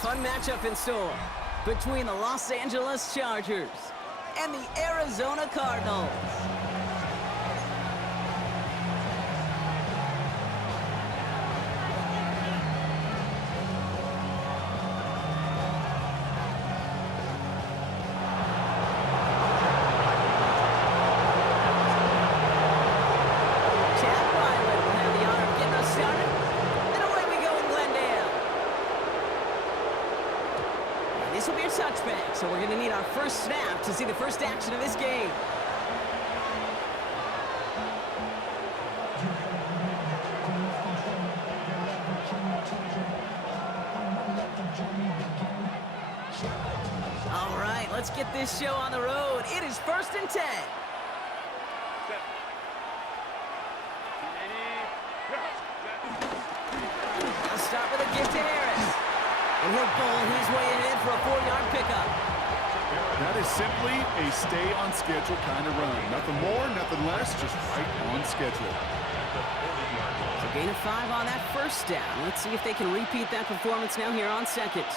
fun matchup in store between the Los Angeles Chargers and the Arizona Cardinals. This will be a touchback, so we're going to need our first snap to see the first action of this game. All right, let's get this show on the road. It is 1st and 10. I'll start with a gift to Harris. And he'll bowl his way ahead for a 4-yard pickup. That is simply a stay-on-schedule kind of run. Nothing more, nothing less, just right on schedule. So gain of 5 on that first down. Let's see if they can repeat that performance now here on second.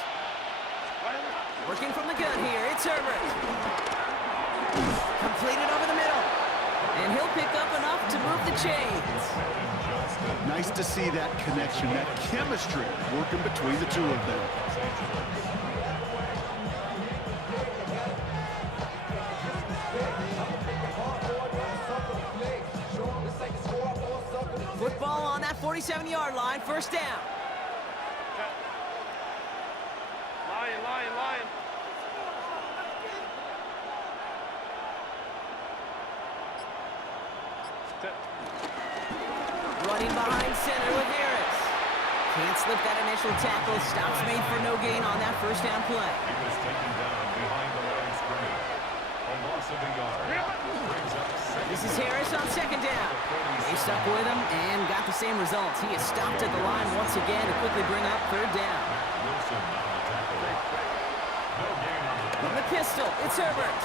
Working from the gun here, it's Herbert. Completed over the middle. And he'll pick up enough to move the chains. Nice to see that connection, that chemistry working between the two of them. Football on that 47-yard line, first down. Lion. Running behind center with Harris. Can't slip that initial tackle. Stops made for no gain on that first down play. He was taken down behind the line of scrimmage. A loss of a yard. This is Harris on second down. They stuck with him and got the same results. He is stopped at the line once again to quickly bring up third down. From the pistol, it's Herbert.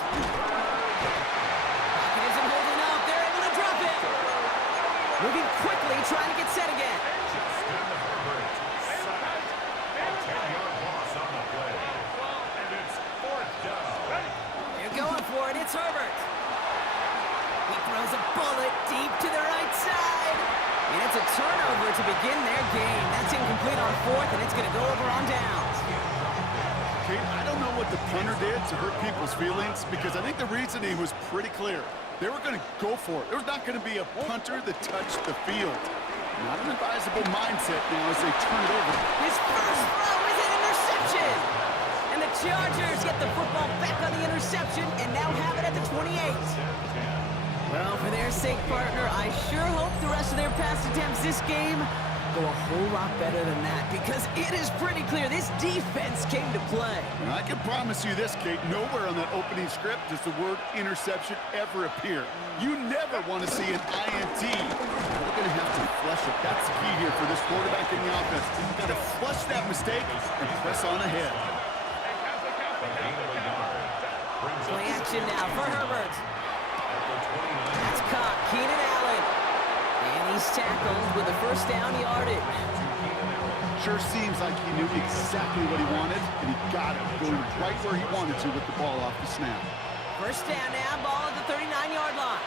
Pocket isn't holding up. They're able to drop it. Moving quickly, trying to get set again. They're going for it. It's Herbert. He throws a bullet deep to the right side. And it's a turnover to begin their game. That's incomplete on fourth, and it's going to go over on downs. Kate, I don't know what the punter did to hurt people's feelings because I think the reasoning was pretty clear. They were going to go for it. There's not going to be a punter that touched the field. Not an advisable mindset now as they turn it over. His first throw is an interception. And the Chargers get the football back on the interception and now have it at the 28. Well, for their sake, partner, I sure hope the rest of their pass attempts this game go a whole lot better than that because it is pretty clear this defense came to play. And I can promise you this, Kate, nowhere on that opening script does the word interception ever appear. You never want to see an INT. You're going to have to flush it. That's the key here for this quarterback in the offense. You've got to flush that mistake and press on ahead. Play action now for Herbert. That's caught. Keenan Allen. And he's tackled with the first down yardage. Sure seems like he knew exactly what he wanted, and he got it, going right where he wanted to with the ball off the snap. First down now, ball at the 39-yard line.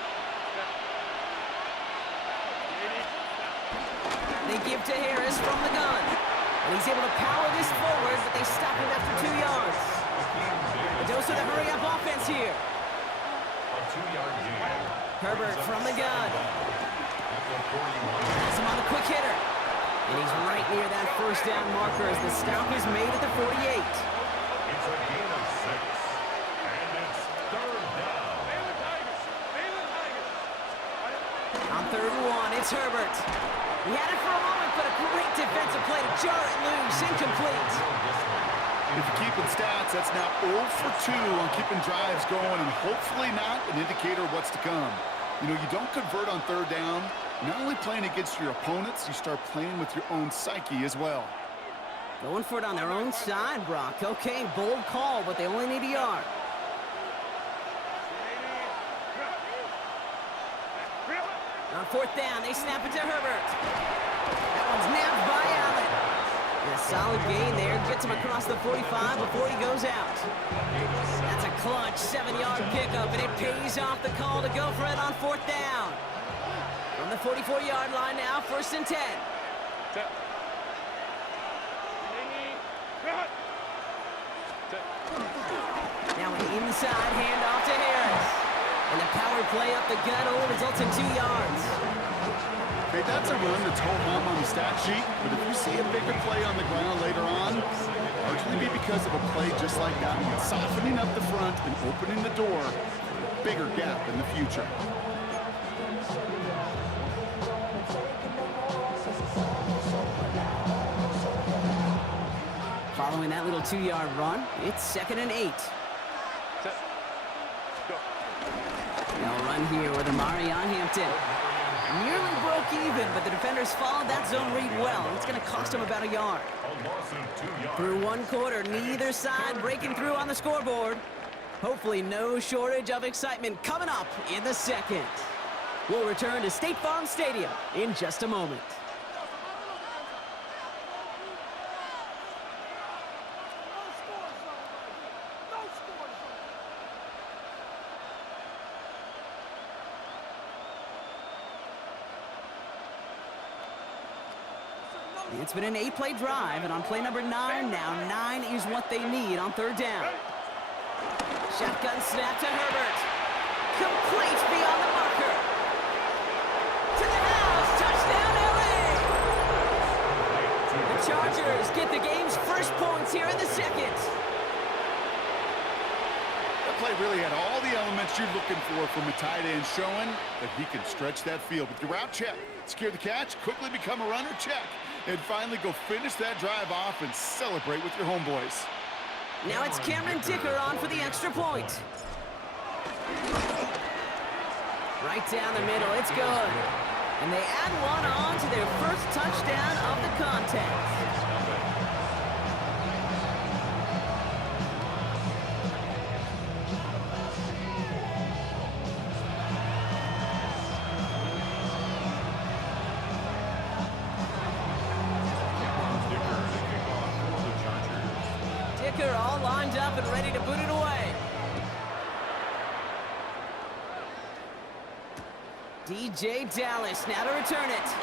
They give to Harris from the gun. And he's able to power this forward, but they stop him after 2 yards. A dose of the hurry-up offense here. Herbert from the gun. Has him on the quick hitter. And he's right near that first down marker as the stop is made at the 48. It's a gain of 6. And it's third down. On 3rd and 1, it's Herbert. He had it for a moment, but a great defensive play to jar it loose. Incomplete. If you're keeping stats, that's now 0 for 2 on keeping drives going, and hopefully not an indicator of what's to come. You know, you don't convert on 3rd down. Not only playing against your opponents, you start playing with your own psyche as well. Going for it on their own side, Brock. Okay, bold call, but they only need a yard. On 4th down, they snap it to Herbert. That one's nabbed by Allen. And a solid gain there. Gets him across the 45 before he goes out. That's a clutch 7-yard pickup, and it pays off the call to go for it on 4th down. From the 44-yard line now, 1st and 10. Now an inside handoff to Harris. And the power play up the gut only results in 2 yards. Okay, that's a run that's home on the stat sheet, but if you see a bigger play on the ground later on, largely be because of a play just like that one, softening up the front and opening the door for a bigger gap in the future. Following that little 2-yard run, it's 2nd and 8. They'll run here with Amari on Hampton. Nearly broke even, but the defenders followed that zone read well. It's going to cost them about a yard. Through 1 quarter, neither side breaking through on the scoreboard. Hopefully no shortage of excitement coming up in the 2nd. We'll return to State Farm Stadium in just a moment. It's been an 8-play drive, and on play number 9 now, 9 is what they need on 3rd down. Shotgun snap to Herbert. Complete beyond the marker. To the house, touchdown LA! The Chargers get the game's first points here in the 2nd. That play really had all the elements you're looking for from a tight end, showing that he can stretch that field. With your route check, secure the catch, quickly become a runner check, and finally go finish that drive off and celebrate with your homeboys. Now it's Cameron Dicker on for the extra point. Right down the middle, it's good. And they add one on to their first touchdown of the contest. All lined up and ready to put it away. DJ Dallas now to return it.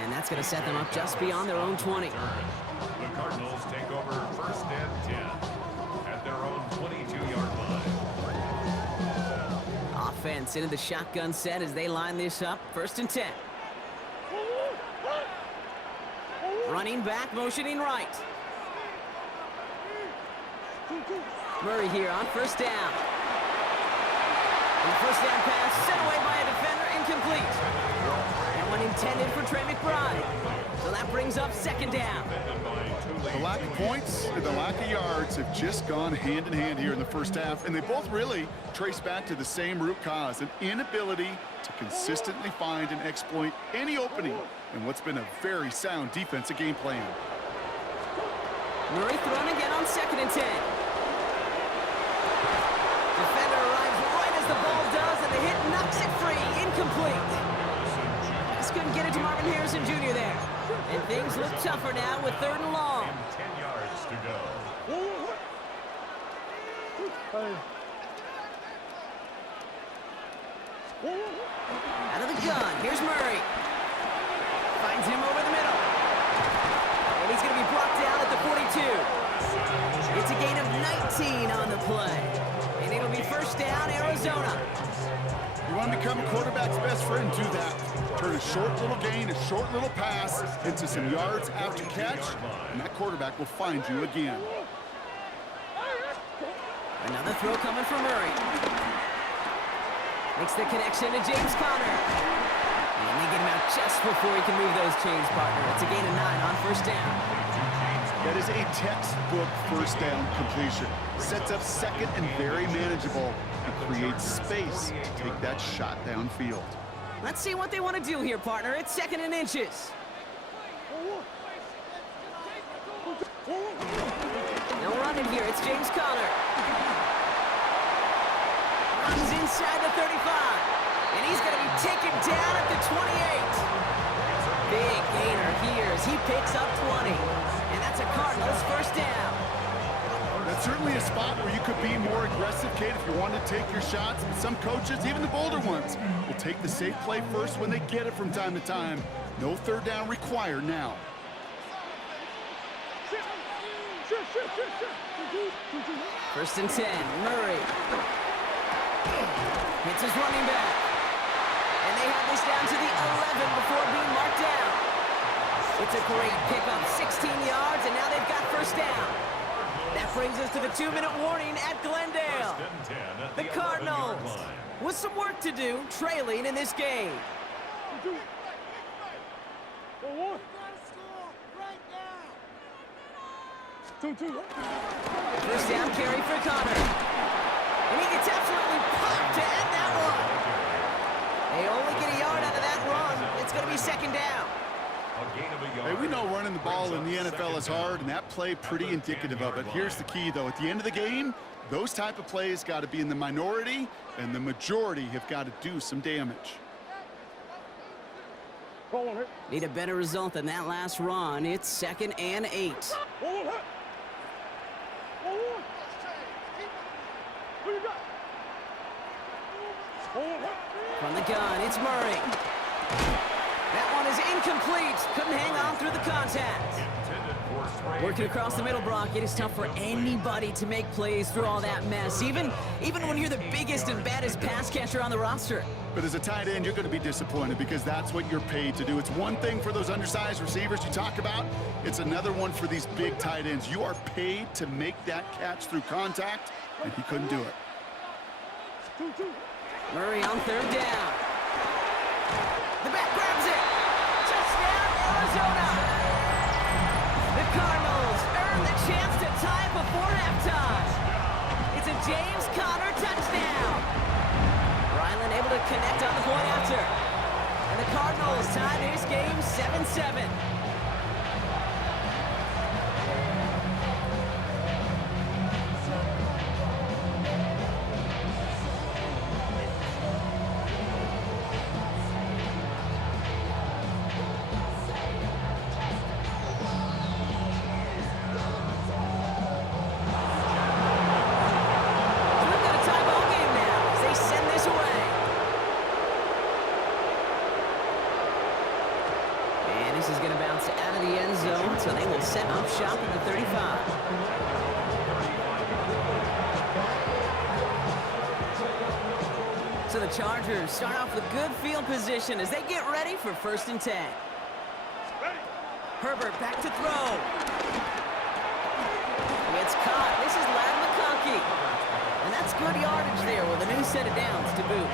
And that's going to set them up just beyond their own 20. The Cardinals take over 1st and 10 at their own 22-yard line. Offense into the shotgun set as they line this up. 1st and 10. Running back, motioning right. Murray here on 1st down. And the 1st down pass sent away by a defender, incomplete. And one intended for Trey McBride. So that brings up 2nd down. The lack of points and the lack of yards have just gone hand in hand here in the 1st half, and they both really trace back to the same root cause, an inability to consistently find and exploit any opening in what's been a very sound defensive game plan. Murray thrown again on 2nd and 10. Defender arrives right as the ball does, and the hit knocks it free. Incomplete. Just couldn't get it to Marvin Harrison Jr. there. And things look tougher now with 3rd and long. 10 yards to go. Out of the gun, here's Murray. Finds him over the middle. And he's going to be brought down at the 42. It's a gain of 19 on the play. And it'll be 1st down, Arizona. You want to become a quarterback's best friend, do that. Turn a short little gain, a short little pass into some yards after catch, and that quarterback will find you again. Another throw coming from Murray. Makes the connection to James Conner. And they get him out just before he can move those chains, partner. It's a gain of 9 on 1st down. That is a textbook 1st down completion. Sets up 2nd and very manageable, and creates space to take that shot downfield. Let's see what they want to do here, partner. It's 2nd and inches. No running here. It's James Conner. Runs inside the 35. And he's going to be taken down at the 28. Big gainer here as he picks up 20. And that's a Cardinals first down. That's certainly a spot where you could be more aggressive, Kate, if you want to take your shots. Some coaches, even the bolder ones, will take the safe play first when they get it from time to time. No third down required now. First and 10, Murray. Hits his running back. And they have this down to the 11 before being marked down. It's a great pickup, 16 yards, and now they've got first down. That brings us to the 2-minute warning at Glendale. The Cardinals with some work to do, trailing in this game. First down carry for Connor. And he gets absolutely popped to end that one. They only get a yard out of that run. It's going to be second down. Hey, we know running the ball in the NFL is hard, and that play pretty indicative of it. Here's the key, though. At the end of the game, those type of plays got to be in the minority, and the majority have got to do some damage. Need a better result than that last run. It's 2nd and 8. From the gun, it's Murray. That one is incomplete. Couldn't hang on through the contact. Working across the middle, Brock, it is tough for anybody to make plays through all that mess, even when you're the biggest and baddest pass catcher on the roster. But as a tight end, you're going to be disappointed because that's what you're paid to do. It's one thing for those undersized receivers you talk about. It's another one for these big tight ends. You are paid to make that catch through contact, and he couldn't do it. Murray on third down. The back grabs it. Touchdown, Arizona. The Cardinals earn the chance to tie before halftime. It's a James Conner touchdown. Ryland able to connect on the point after. And the Cardinals tie this game 7-7. So they will set up shop at the 35. So the Chargers start off with good field position as they get ready for 1st and 10. Herbert back to throw. It's caught. This is Ladd McConkey. And that's good yardage there with a new set of downs to boot.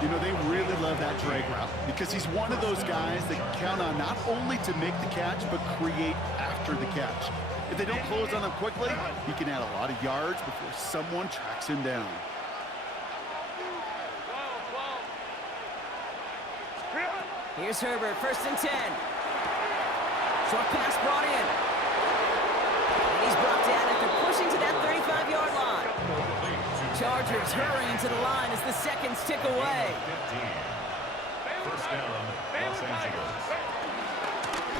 You know, they really love that drag route because he's one of those guys that count on not only to make the catch, but create after the catch. If they don't close on him quickly, he can add a lot of yards before someone tracks him down. Here's Herbert, 1st and 10. Short pass brought in. And he's brought down after pushing to that 35-yard line. Chargers hurrying to the line as the seconds tick away. First down, Los Angeles.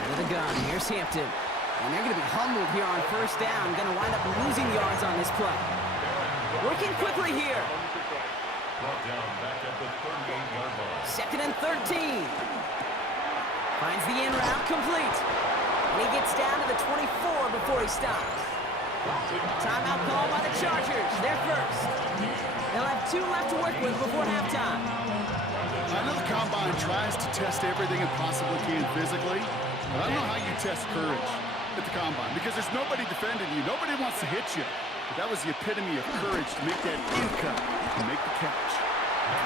Into the gun, here's Hampton. And they're going to be humbled here on 1st down. Going to wind up losing yards on this play. Working quickly here. Brought down back at the 38-yard line. 2nd and 13. Finds the in route complete. And he gets down to the 24 before he stops. Timeout called by the Chargers. They're first. They'll have 2 left to work with before halftime. I know the Combine tries to test everything it possibly can physically, but I don't know how you test courage at the Combine because there's nobody defending you. Nobody wants to hit you. But that was the epitome of courage to make that in cut and make the catch.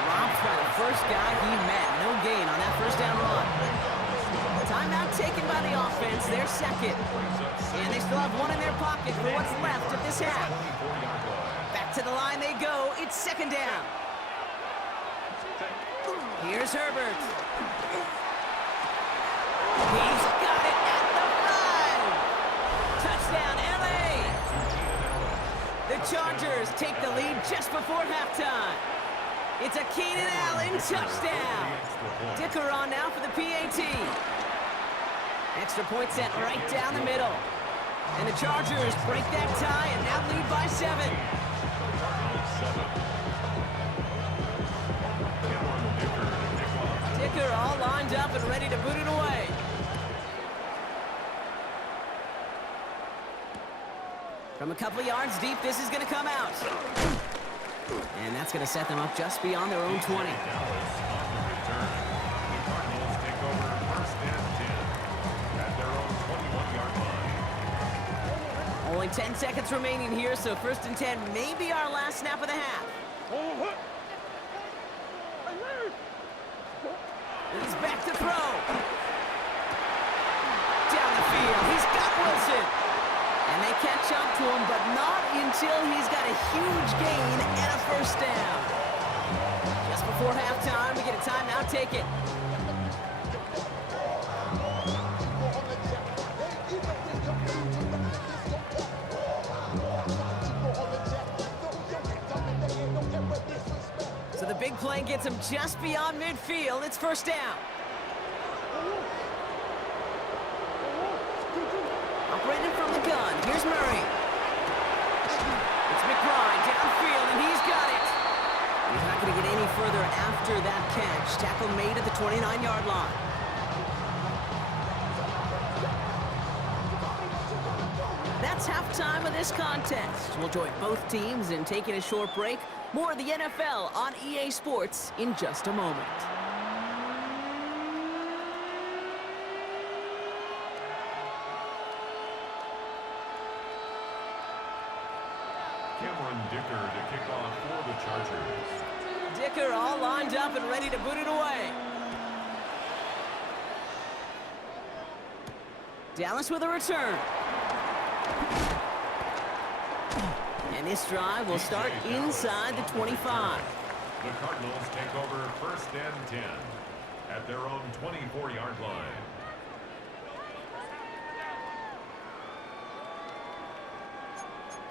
Dropped by the first guy he met. No gain on that 1st down run. Timeout taken by the offense. They're second. And they still have one in their pocket for what's left of this half. Back to the line they go. It's 2nd down. Here's Herbert. He's got it at the 5. Touchdown, L.A. The Chargers take the lead just before halftime. It's a Keenan Allen touchdown. Dicker on now for the PAT. Extra point set right down the middle. And the Chargers break that tie and now lead by 7. Dicker all lined up and ready to boot it away. From a couple of yards deep, this is going to come out. And that's going to set them up just beyond their own 20. Only 10 seconds remaining here, so 1st and 10 may be our last snap of the half. He's back to throw. Down the field, he's got Wilson. And they catch up to him, but not until he's got a huge gain and a 1st down. Just before halftime, we get a timeout, take it. So the big play gets him just beyond midfield. It's 1st down. Operating from the gun. Here's Murray. It's McBride downfield, and he's got it. He's not going to get any further after that catch. Tackle made at the 29-yard line. That's halftime of this contest. We'll join both teams in taking a short break. More of the NFL on EA Sports in just a moment. Dicker to kick off for the Chargers. Dicker all lined up and ready to boot it away. Dallas with a return. And this drive will start inside the 25. The Cardinals take over 1st and 10 at their own 24-yard line.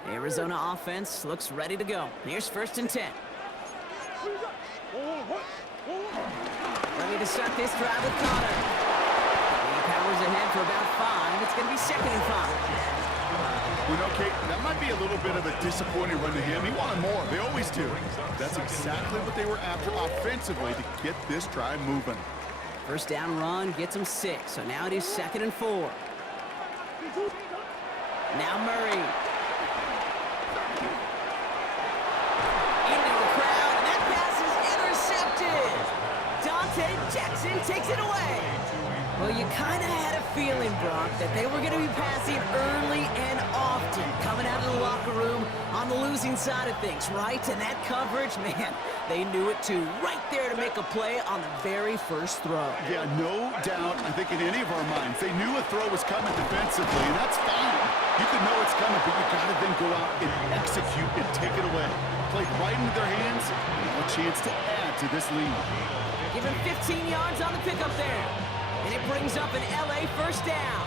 Arizona offense looks ready to go. Here's 1st and 10. Ready to start this drive with Connor. He powers ahead for about 5. It's going to be 2nd and 5. You know, Kate, that might be a little bit of a disappointing run to him. He wanted more. They always do. That's exactly what they were after offensively to get this drive moving. 1st down run gets him 6. So now it is 2nd and 4. Now Murray. Jackson takes it away. Well, you kind of had a feeling, Brock, that they were going to be passing early and often, coming out of the locker room on the losing side of things, right? And that coverage, man, they knew it too. Right there to make a play on the very first throw. Yeah, no doubt. I think in any of our minds, they knew a throw was coming defensively, and that's fine. You can know it's coming, but you got to then go out and execute and take it away. Played right into their hands, and a chance to add to this lead. Give him 15 yards on the pickup there. And it brings up an LA 1st down.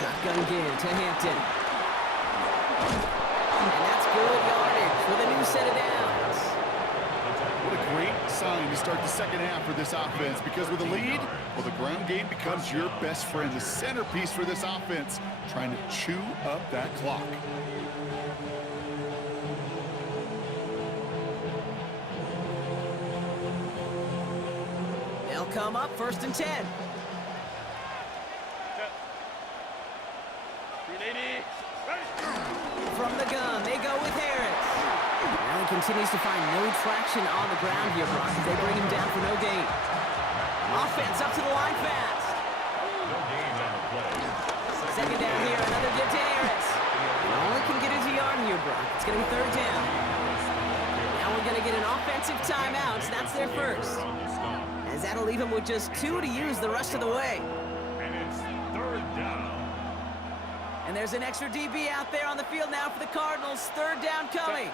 Shotgun give to Hampton. And that's good yardage with a new set of downs. What a great sign to start the 2nd half for this offense, because with a lead, well, the ground game becomes your best friend, the centerpiece for this offense, trying to chew up that clock. They'll come up 1st and 10. From the gun, they go with Harris. Allen continues to find no traction on the ground here, Brock, as they bring him down for no gain. Offense up to the line fast. No gain on the play. 2nd down here, another give to Harris. Only can get his yard here, Brock. It's going to be 3rd down. Now we're going to get an offensive timeout, so that's their first. As that'll leave him with just 2 to use the rest of the way. And it's 3rd down. And there's an extra DB out there on the field now for the Cardinals. Third down coming.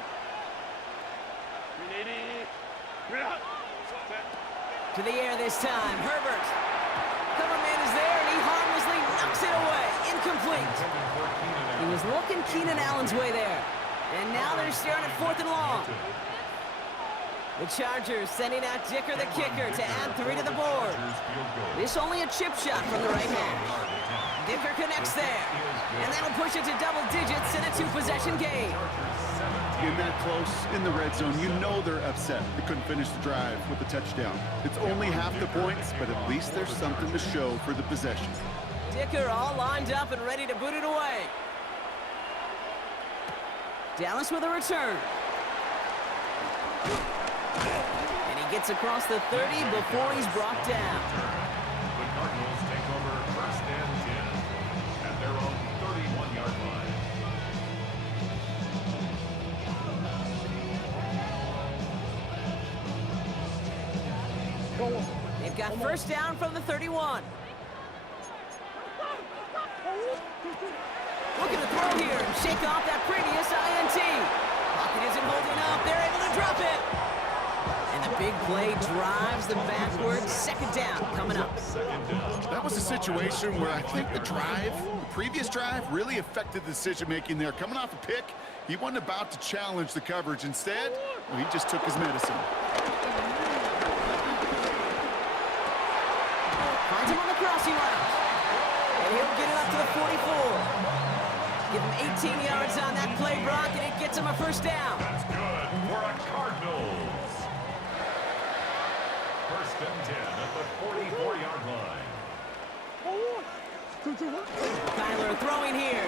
To the air this time. Herbert. Cover man is there, and he harmlessly knocks it away. Incomplete. He was looking Keenan Allen's way there. And now they're staring at 4th and long. The Chargers sending out Dicker the kicker to add 3 to the board. This only a chip shot from the right hash. Dicker connects there. And that'll push it to double digits in a 2-possession game. In that close, in the red zone, you know they're upset. They couldn't finish the drive with the touchdown. It's only half the points, but at least there's something to show for the possession. Dicker all lined up and ready to boot it away. Dallas with a return. And he gets across the 30 before he's brought down. The Cardinals take over 1st and 10 at their own 31-yard line. They've got 1st down from the 31. Looking to throw here and shake off that previous INT. Pocket isn't holding up. They're able to drop it. And the big play drives them backwards. 2nd down coming up. That was a situation where I think the previous drive, really affected the decision-making there. Coming off a pick, he wasn't about to challenge the coverage. Instead, well, he just took his medicine. Finds him on the crossing route. And he'll get it up to the 44. Give him 18 yards on that play, Brock, and it gets him a 1st down. That's good for a Cardinals. 1st and 10 at the 44-yard line. Kyler throwing here.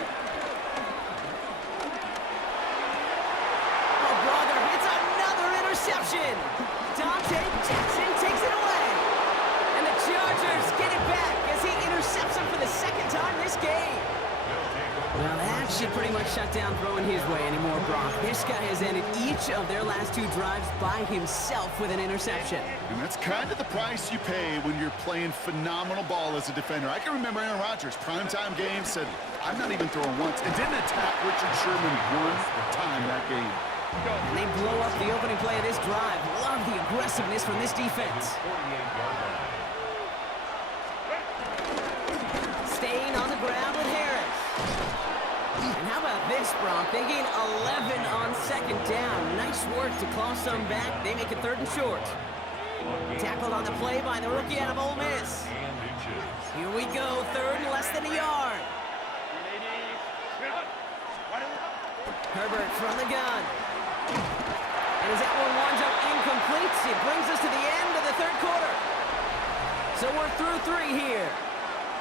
Oh, brother, it's another interception. Dante Jackson takes it away. And the Chargers get it back as he intercepts him for the 2nd time this game. Well, that should pretty much shut down throwing his way anymore, Brock. This guy has ended each of their last 2 drives by himself with an interception. And that's kind of the price you pay when you're playing phenomenal ball as a defender. I can remember Aaron Rodgers, primetime game, said, I'm not even throwing once, and didn't attack Richard Sherman one time that game. And they blow up the opening play of this drive. Love the aggressiveness from this defense. Staying on the ground with Harris. And how about this, Brock? They gain 11 on 2nd down. Nice work to claw some back. They make it 3rd and short. Tackled on the play by the rookie out of Ole Miss. Here we go, 3rd and less than a yard. Herbert from the gun. And as that one winds up incomplete, it brings us to the end of the 3rd quarter. So we're through 3 here.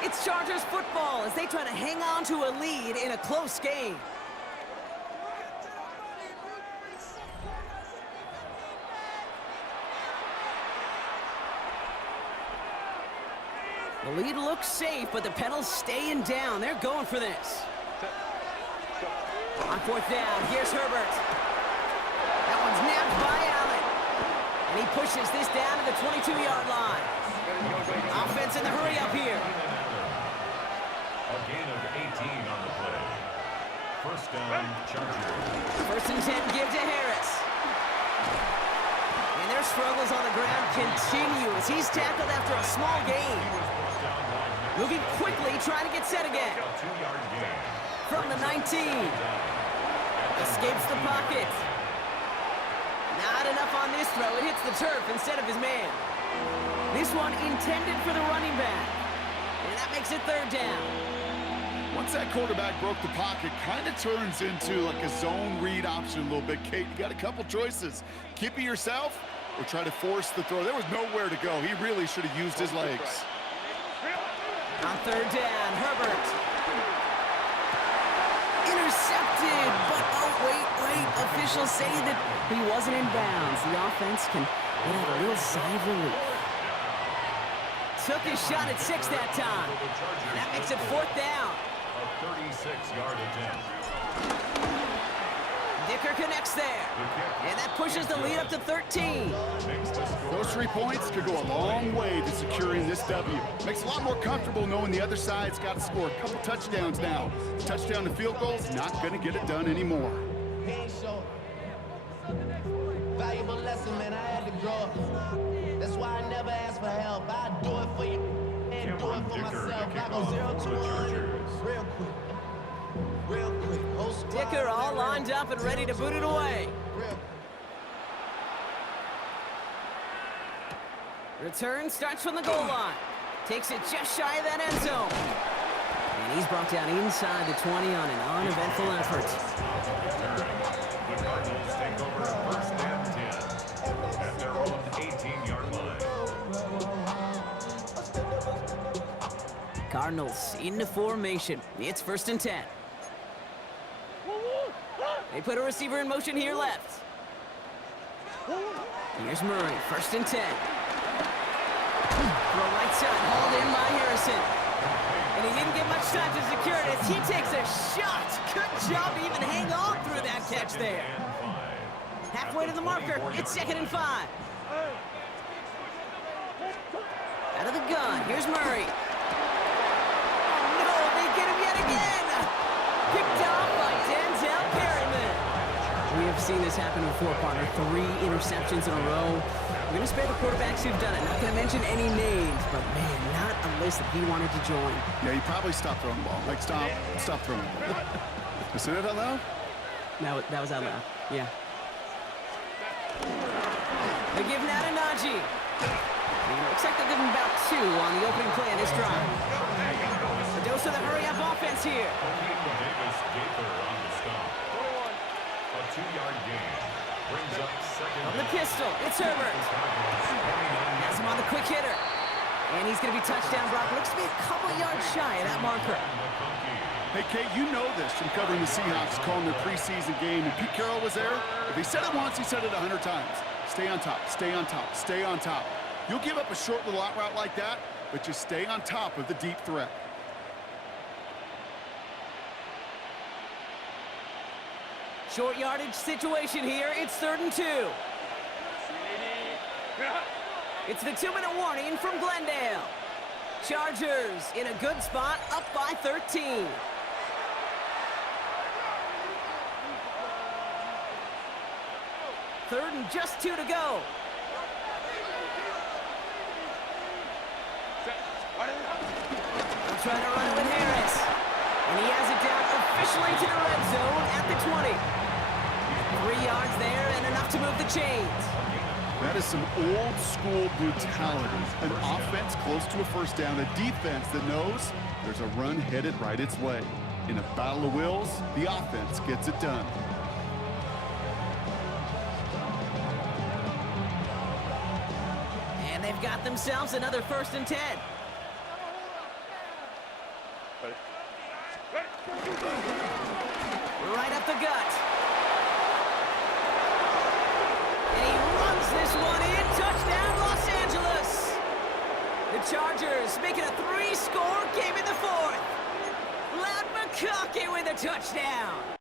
It's Chargers football as they try to hang on to a lead in a close game. The lead looks safe, but the pedals staying down. They're going for this. On 4th down, here's Herbert. That one's nabbed by Allen. And he pushes this down to the 22-yard line. Offense in the hurry up here. A gain of 18 on the play. 1st down, Chargers. 1st and 10, give to Harris. And their struggles on the ground continue as he's tackled after a small gain. Moving quickly, trying to get set again. A 2-yard gain. From the 19. Escapes the pocket. Not enough on this throw. It hits the turf instead of his man. This one intended for the running back. And that makes it 3rd down. Once that quarterback broke the pocket, kind of turns into like a zone read option a little bit. Kate, you got a couple choices. Keep it yourself or try to force the throw. There was nowhere to go. He really should have used his legs. On 3rd down, Herbert. Intercepted, but oh, wait. Officials say that he wasn't in bounds. The offense can let out a little sigh of relief. Took his shot at 6 that time. And that makes it 4th down. A 36-yard attempt. Dicker connects there. And that pushes the lead up to 13. Those 3 points could go a long way to securing this W. Makes it a lot more comfortable knowing the other side's got to score a couple touchdowns now. Touchdown and field goals, not going to get it done anymore. Valuable lesson, man. I had to grow up. That's why I never ask for help. I do it for you and do it for myself. I go 0-1 real quick. Dicker all lined up and ready to boot it away. Return starts from the goal line. Takes it just shy of that end zone. And he's brought down inside the 20 on an uneventful effort. The Cardinals take over first and 10 at their own 18-yard line. Cardinals into formation. It's first and 10. They put a receiver in motion here left. Here's Murray, first and 10. Throw right side, hauled in by Harrison. And he didn't get much time to secure it as he takes a shot. Good job to even hang on through that catch there. Halfway to the marker, it's 2nd and 5. Out of the gun, here's Murray. Oh no, they get him yet again. Picked off by Denzel Perryman. We have seen this happen before, partner. 3 interceptions in a row. We're going to spare the quarterbacks who've done it. Not going to mention any names, but man, not a list that he wanted to join. Yeah, he probably stopped throwing the ball. Like, stop throwing the ball. You say that out loud? No, that was out loud. Yeah. They give now to Najee. Looks like they give him about 2 on the opening play of this drive. The dose of the hurry-up offense here. Davis Gaither on the stop. A 2-yard gain brings up second. From the pistol, it's Herbert. Has him on the quick hitter. And he's going to be touchdown blocked. Looks to be a couple yards shy of that marker. Hey, Kate, you know this from covering the Seahawks, calling their preseason game. And Pete Carroll was there. If he said it once, he said it 100 times. Stay on top, stay on top, stay on top. You'll give up a short little out route like that, but just stay on top of the deep threat. Short yardage situation here. It's 3rd and 2. It's the 2-minute warning from Glendale. Chargers in a good spot, up by 13. Third and just 2 to go. He'll try to run it with Harris. And he has it down officially to the red zone at the 20. 3 yards there and enough to move the chains. That is some old-school brutality. An offense close to a first down, a defense that knows there's a run headed right its way. In a battle of wills, the offense gets it done. And they've got themselves another 1st and 10. Right up the gut. And he runs this one in. Touchdown, Los Angeles. The Chargers make it a 3-score game in the 4th. Loud McConkey with a touchdown.